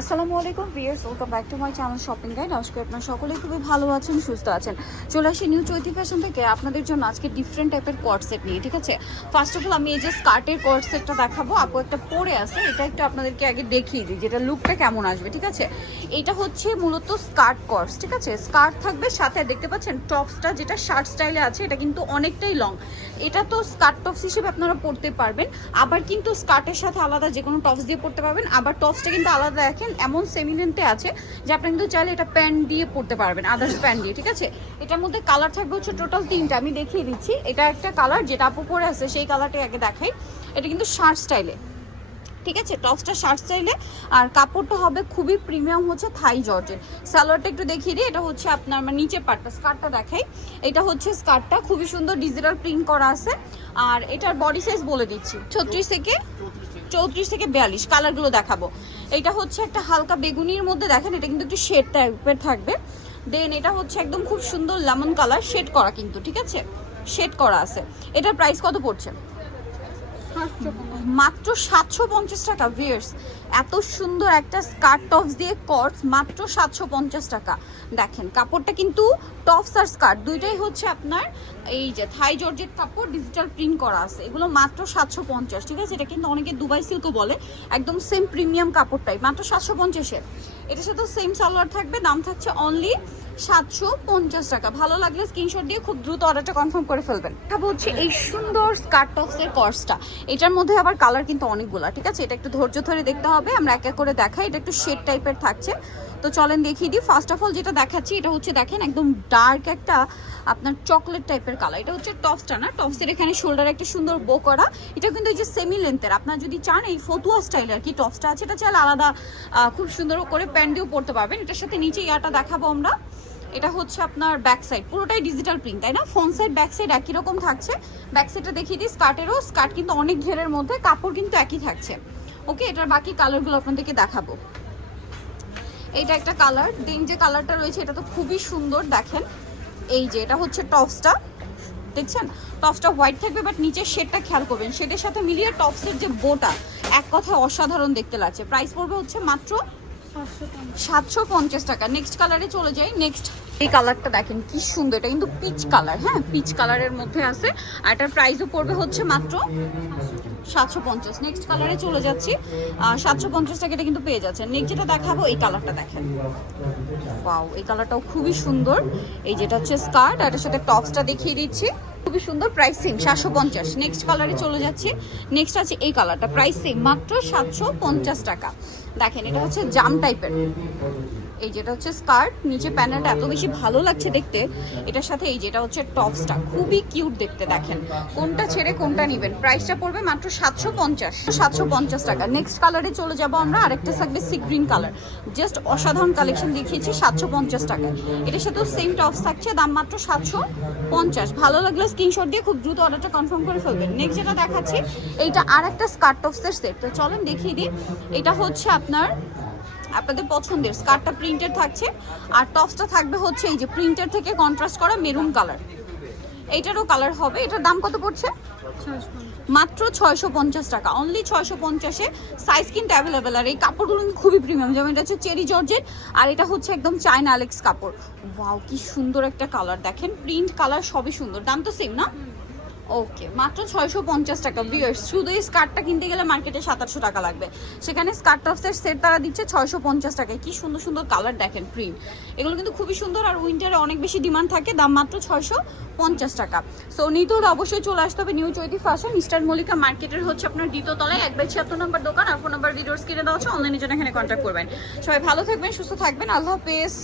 আসসালামু আলাইকুম viewers welcome back to my channel shopping guide. আজকে আপনারা সকলেই খুবই ভালো আছেন, সুস্থ আছেন। চলে আসি নিউ চৈতি ফ্যাশন থেকে। আপনাদের জন্য আজকে ডিফারেন্ট টাইপের কট সেট নিয়ে, ঠিক আছে? ফার্স্ট অফ অল আমি এই যে স্কার্টের কট সেটটা দেখাবো। আপু একটা পরে আছে, এটা একটু আপনাদেরকে আগে দেখিয়ে দিই, যেটা লুকটা কেমন আসবে, ঠিক আছে? এটা হচ্ছে মূলত স্কার্ট কটস ঠিক আছে? স্কার্ট থাকবে, সাথে দেখতে পাচ্ছেন টপসটা, যেটা শার্ট স্টাইলে আছে, এটা কিন্তু অনেকটাই লং এটা তো স্কার্ট টপস হিসেবে আপনারা পরতে পারবেন, আবার কিন্তু স্কার্টের সাথে আলাদা যে কোনো টপস দিয়ে পরতে পারবেন, আবার টপসটা কিন্তু আলাদা দেখেন এমন সেমিনেন্টে আছে যে আপনি কিন্তু চাইলে এটা প্যান্ট দিয়ে পরতে পারবেন আদার্স প্যান্ট দিয়ে, ঠিক আছে? এটার মধ্যে কালার থাকবে হচ্ছে টোটাল তিনটা, আমি দেখিয়ে দিচ্ছি। এটা একটা কালার যেটা আপু পরে আছে, সেই কালারটা আগে দেখাই। এটা কিন্তু শার্ট স্টাইলে ঠিক আছে? টপসটা শার্ট স্টাইলে। আর কাপড়টা হবে খুবই প্রিমিয়াম হচ্ছে থাই জর্জের সালোয়ারটা একটু দেখিয়ে দিই। এটা হচ্ছে আপনার মানে নিচের পার্টটা স্কার্টটা দেখাই। এটা হচ্ছে স্কার্টটা। খুবই সুন্দর ডিজিটাল প্রিন্ট করা আছে। আর এটার বডি সাইজ বলে দিচ্ছি। ছত্রিশ থেকে চৌত্রিশ থেকে বিয়াল্লিশ। কালারগুলো দেখাবো। এটা হচ্ছে একটা হালকা বেগুনির মধ্যে দেখেন, এটা কিন্তু একটু শেড টাইপের থাকবে। দেন এটা হচ্ছে একদম খুব সুন্দর লেমন কালার শেড করা কিন্তু, ঠিক আছে? শেড করা আছে। এটার প্রাইস কত পড়ছে? মাত্র সাতশো পঞ্চাশ টাকা ভিয়ার্স এত সুন্দর একটা স্কার্ট টপস দিয়ে কটস মাত্র সাতশো পঞ্চাশ টাকা। দেখেন, কাপড়টা কিন্তু টপস আর স্কার্ট দুইটাই হচ্ছে আপনার এই যে থাই জর্জেট কাপড় ডিজিটাল প্রিন্ট করা আছে। এগুলো মাত্র সাতশো পঞ্চাশ, ঠিক আছে? এটা কিন্তু অনেকে দুবাই সিল্কও বলে। একদম সেম প্রিমিয়াম কাপড়টাই, মাত্র সাতশো পঞ্চাশের। এটার সাথে সেম সালোয়ার থাকবে, দাম থাকছে অনলি সাতশো পঞ্চাশ টাকা। ভালো লাগলে স্ক্রিনশট দিয়ে খুব দ্রুত অর্ডারটা কনফার্ম করে ফেলবেন। এটা হচ্ছে এই সুন্দর স্কার্ট টপসের কর্সটা এটার মধ্যে আবার কালার কিন্তু অনেকগুলা, ঠিক আছে? এটা একটু ধৈর্য ধরে দেখতে হবে। আমরা এক এক করে দেখাই। এটা একটু শেড টাইপের থাকছে। তো চলেন দেখিয়ে দিই। ফার্স্ট অফ অল যেটা দেখাচ্ছি, এটা হচ্ছে দেখেন একদম ডার্ক একটা আপনার চকলেট টাইপের কালার এটা হচ্ছে টপসটা না? টপসের এখানে শোল্ডার একটা সুন্দর বো করা। এটা কিন্তু এই যে সেমি লেন্থের আপনার যদি চান এই ফতুয়া স্টাইল আর কি টপসটা আছে, এটা চাইলে আলাদা খুব সুন্দর করে প্যান্ট দিয়েও পরতে পারবেন। এটার সাথে নিচে ইয়াটা দেখাবো আমরা। এটা হচ্ছে আপনার ব্যাক সাইড পুরোটাই ডিজিটাল প্রিন্ট তাই না? ফ্রন্ট সাইড ব্যাক সাইড একই রকম থাকছে। ব্যাক সাইডটা দেখিয়ে দিই স্কার্টেরও স্কার্ট কিন্তু অনেক ঘেরের মধ্যে, কাপড় কিন্তু একই থাকছে। ওকে এটার বাকি কালারগুলো আপনাদেরকে দেখাবো। এইটা একটা কালার। দেন যে কালারটা রয়েছে, এটা তো খুবই সুন্দর, দেখেন। এই যে, এটা হচ্ছে টপসটা। দেখছেন? টপসটা হোয়াইট থাকবে, বাট নিচের শেডটা খেয়াল করবেন। শেডের সাথে মিলিয়ে টপসের যে বোটা, এক কথায় অসাধারণ দেখতে লাগছে। প্রাইস পড়বে হচ্ছে মাত্র সাতশো পঞ্চাশ টাকা। নেক্সট কালারে চলে যাই। নেক্সট, এই কালারটা দেখেন, কি সুন্দর। এটা কিন্তু পিচ কালার হ্যাঁ? পিচ কালারের মধ্যে আছে। আর এটার প্রাইসও পড়বে হচ্ছে মাত্র সাতশো পঞ্চাশ। নেক্সট কালারে চলে যাচ্ছি। সাতশো পঞ্চাশ টাকা এটা কিন্তু পেয়ে যাচ্ছেন। নেক্সট যেটা দেখাবো, এই কালারটা দেখেন। ওয়াও এই কালারটাও খুবই সুন্দর। এই যেটা হচ্ছে স্কার্ট আর এটার সাথে টপসটা দেখিয়ে দিচ্ছি। খুবই সুন্দর প্রাইসিং সাতশো পঞ্চাশ। নেক্সট কালারে চলে যাচ্ছি। নেক্সট আছে এই কালারটা প্রাইসিং মাত্র সাতশো পঞ্চাশ টাকা। দেখেন, এটা হচ্ছে জাম টাইপের এই যেটা হচ্ছে স্কার্ট, নিচে প্যানেলটা এত বেশি ভালো লাগছে দেখতে। এটার সাথে এই যেটা হচ্ছে টপসটা, খুবই কিউট দেখতে দেখেন। কোনটা ছেড়ে কোনটা নেবেন? প্রাইসটা পড়বে মাত্র সাতশো পঞ্চাশ সাতশো পঞ্চাশ টাকা। নেক্সট কালারে চলে যাব আমরা, আরেকটা থাকবে সি গ্রিন কালার। জাস্ট অসাধারণ কালেকশন দেখিয়েছি, সাতশো পঞ্চাশ টাকায়। এটার সাথেও সেম টপস থাকছে, দাম মাত্র সাতশো পঞ্চাশ। ভালো লাগলে স্ক্রিনশট দিয়ে খুব দ্রুত অর্ডারটা কনফার্ম করে ফেলবেন। নেক্সট যেটা দেখাচ্ছি, এইটা আর একটা স্কার্ট টপসের সেট। তো চলেন দেখিয়ে দিই। এটা হচ্ছে আপনার আপনাদের পছন্দের স্কার্টটা প্রিন্টেড থাকছে। আর টপসটা থাকবে হচ্ছে এই যে প্রিন্টের থেকে কন্ট্রাস্ট করা মেরুন কালার এইটারও কালার হবে। এটার দাম কত পড়ছে? মাত্র ছয়শো পঞ্চাশ টাকা। অনলি ছয়শো পঞ্চাশে সাইজ কিন্তু অ্যাভেলেবেল আর এই কাপড়গুলো কিন্তু খুবই প্রিমিয়াম যেমন এটা হচ্ছে চেরি জর্জেট আর এটা হচ্ছে একদম চায়না আলেক্স কাপড়। ওয়াও কি সুন্দর একটা কালার দেখেন প্রিন্ট কালার সবই সুন্দর। দাম তো সেম না? ওকে মাত্র ছয়শো পঞ্চাশ টাকা বিয়ার্স শুধু এই স্কার্টটা কিনতে গেলে মার্কেটে সাতাশশো টাকা লাগবে। সেখানে স্কার্ট টপসের সেট তারা দিচ্ছে ছয়শো পঞ্চাশ টাকায়। কি সুন্দর সুন্দর কালার দেখেন প্রিন্ট এগুলো কিন্তু খুবই সুন্দর আর উইন্টারে অনেক বেশি ডিমান্ড থাকে, দাম মাত্র ছয়শো পঞ্চাশ টাকা। সো নিতে হলে অবশ্যই চলে আসতে হবে new Chaiti fashion eastern Mallika মার্কেটের হচ্ছে আপনার দ্বিতীয় তলায়। এক বাই ছিয়াত্তর নম্বর দোকান, আর ফোন নাম্বার ভিডিওস কিনে দেওয়া হচ্ছে অনলাইনের জন্য এখানে কন্ট্যাক্ট করবেন। সবাই ভালো থাকবেন, সুস্থ থাকবেন। আল্লাহ হাফেজ।